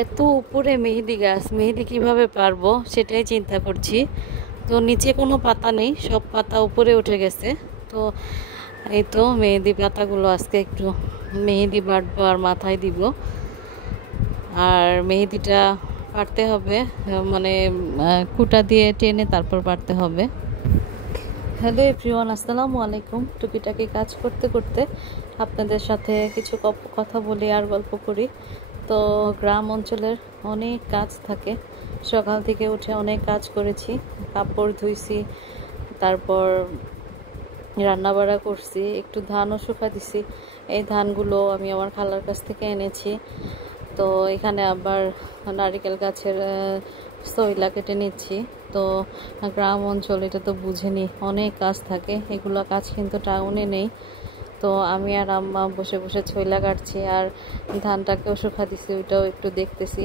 এত উপরে মেহেদি গাছ, মেহেদি কিভাবে পারবো সেটাই চিন্তা করছি। তো নিচে কোনো পাতা নেই, সব পাতা উপরে উঠে গেছে। তো এই তো মেহেদি পাতাগুলো আজকে একটু মেহেদি বাটবো আর মাথায় দিব। আর মেহেদিটা পারতে হবে, মানে কুটা দিয়ে টেনে তারপর পারতে হবে। হ্যালো এভরিওয়ান, আসসালামু আলাইকুম। টুকিটাকি কাজ করতে করতে আপনাদের সাথে কিছু কথা বলি আর গল্প করি। তো গ্রাম অঞ্চলের অনেক কাজ থাকে, সকাল থেকে উঠে অনেক কাজ করেছি, কাপড় ধুইছি, তারপর রান্নাবাড়া করছি, একটু ধানও শুকা দিছি। এই ধানগুলো আমি আমার খালার কাছ থেকে এনেছি। তো এখানে আবার নারিকেল গাছের সইলা কেটে নিচ্ছি। তো গ্রাম অঞ্চল, এটা তো বুঝেনি, অনেক কাজ থাকে, এগুলো কাজ কিন্তু টাউনে নেই। তো আমি আর আম্মা বসে বসে ছইলা কাটছি আর ধানটাকেও শুকা দিছি, ওইটাও একটু দেখতেছি।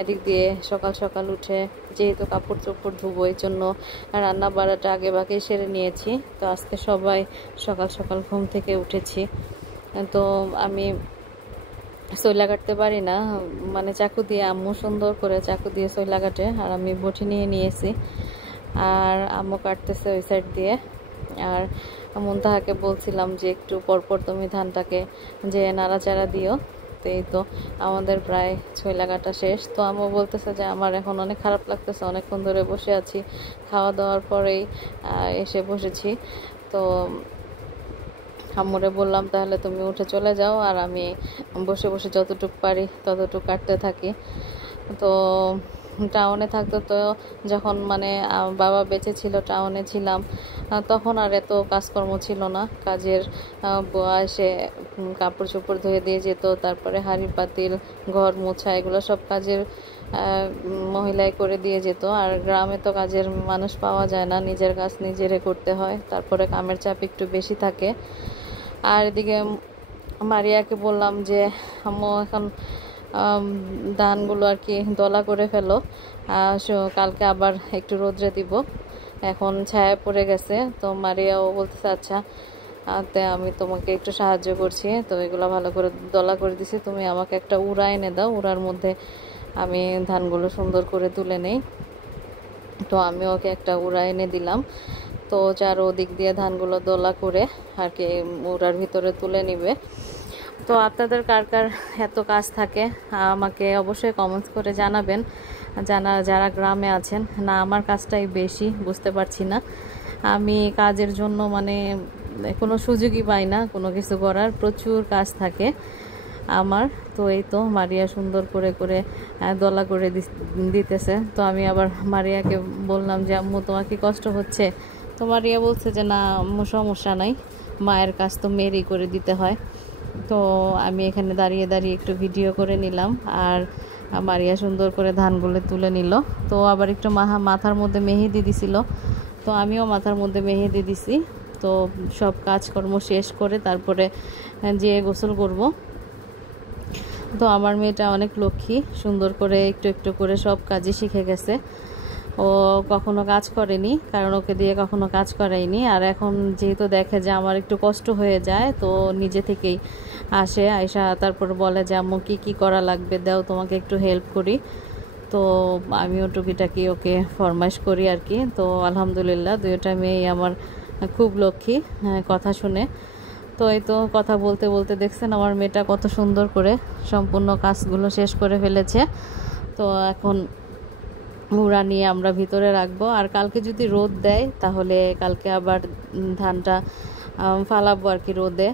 এদিক দিয়ে সকাল সকাল উঠে যেহেতু কাপড় চোপড় ধুবো, এই জন্য রান্না বাড়াটা আগে ভাগে সেরে নিয়েছি। তো আজকে সবাই সকাল সকাল ঘুম থেকে উঠেছি। তো আমি সইলা কাটতে পারি না, মানে চাকু দিয়ে, আম্মু সুন্দর করে চাকু দিয়ে সইলা কাটে আর আমি বটি নিয়ে নিয়েছি। আর আম্মু কাটতেছে ওই সাইড দিয়ে। আর মুনতাহাকে বলছিলাম যে একটু পরপর তুমি ধানটাকে যে নাড়াচাড়া দিও। তো এই তো আমাদের প্রায় ছইলা কাটা শেষ। তো আম্মু বলতেছে যে আমার এখন অনেক খারাপ লাগতেছে, অনেকক্ষণ ধরে বসে আছি, খাওয়া দাওয়ার পরেই এসে বসেছি। তো আম্মুরে বললাম তাহলে তুমি উঠে চলে যাও আর আমি বসে বসে যতটুকু পারি ততটুকু কাটতে থাকি। তো টাউনে থাকতো তো, যখন মানে বাবা বেঁচে ছিল, টাউনে ছিলাম, তখন আর এত কাজকর্ম ছিল না। কাজের এসে কাপড় চোপড় ধুয়ে দিয়ে যেত, তারপরে হাঁড়ি পাতিল, ঘর মোছা, এগুলো সব কাজের মহিলাই করে দিয়ে যেত। আর গ্রামে তো কাজের মানুষ পাওয়া যায় না, নিজের কাজ নিজেরে করতে হয়, তারপরে কামের চাপ একটু বেশি থাকে। আর এদিকে মারিয়াকে বললাম যে আম্মু এখন ধানগুলো আর কি দলা করে ফেলো, কালকে আবার একটু রোদ্রে দিব, এখন ছায়া পড়ে গেছে। তো মারিয়াও বলতেছে আচ্ছা, আমি তোমাকে একটু সাহায্য করছি। তো এগুলো ভালো করে দলা করে দিছি, তুমি আমাকে একটা উড়া এনে দাও, উড়ার মধ্যে আমি ধানগুলো সুন্দর করে তুলে নেই। তো আমি ওকে একটা উড়া এনে দিলাম। তো চারো দিক দিয়ে ধানগুলো দোলা করে আর কি উড়ার ভিতরে তুলে নিবে। তো আপনাদের কার কার এত কাজ থাকে আমাকে অবশ্যই কমেন্টস করে জানাবেন, যারা গ্রামে আছেন। না, আমার কাজটাই বেশি, বুঝতে পারছি না, আমি কাজের জন্য মানে কোনো সুযোগই পাই না কোনো কিছু করার, প্রচুর কাজ থাকে আমার। তো এই তো মারিয়া সুন্দর করে করে দলা করে দিতেছে। তো আমি আবার মারিয়াকে বললাম যে আম্মু তোমার কি কষ্ট হচ্ছে? তো মারিয়া বলছে যে না আম্মু, সমস্যা নাই, মায়ের কাজ তো মেয়েরই করে দিতে হয়। তো আমি এখানে দাঁড়িয়ে দাঁড়িয়ে একটু ভিডিও করে নিলাম আর মারিয়া সুন্দর করে ধানগুলো তুলে নিল। তো আবার একটু মাথার মধ্যে মেহেদি দিছিল, তো আমিও মাথার মধ্যে মেহেদি দিছি। তো সব কাজকর্ম শেষ করে তারপরে যেয়ে গোসল করব। তো আমার মেয়েটা অনেক লক্ষ্মী, সুন্দর করে একটু একটু করে সব কাজই শিখে গেছে। ও কখনো কাজ করেনি, কারণ ওকে দিয়ে কখনো কাজ করাইনি। আর এখন যেহেতু দেখে যে আমার একটু কষ্ট হয়ে যায়, তো নিজে থেকেই আসে, আয়সা তারপর বলে যে আম্মু কী কী করা লাগবে, দাও তোমাকে একটু হেল্প করি। তো আমিও টুকিটাকি ওকে ফরমাইশ করি আর কি। তো আলহামদুলিল্লাহ দুইটা মেয়েই আমার খুব লক্ষ্মী, কথা শুনে। তো এই তো কথা বলতে বলতে দেখছেন আমার মেয়েটা কত সুন্দর করে সম্পূর্ণ কাজগুলো শেষ করে ফেলেছে। তো এখন উড়া নিয়ে আমরা ভিতরে রাখবো। আর কালকে যদি রোদ দেয় তাহলে কালকে আবার ধানটা ফালাবো আর কি রোদে।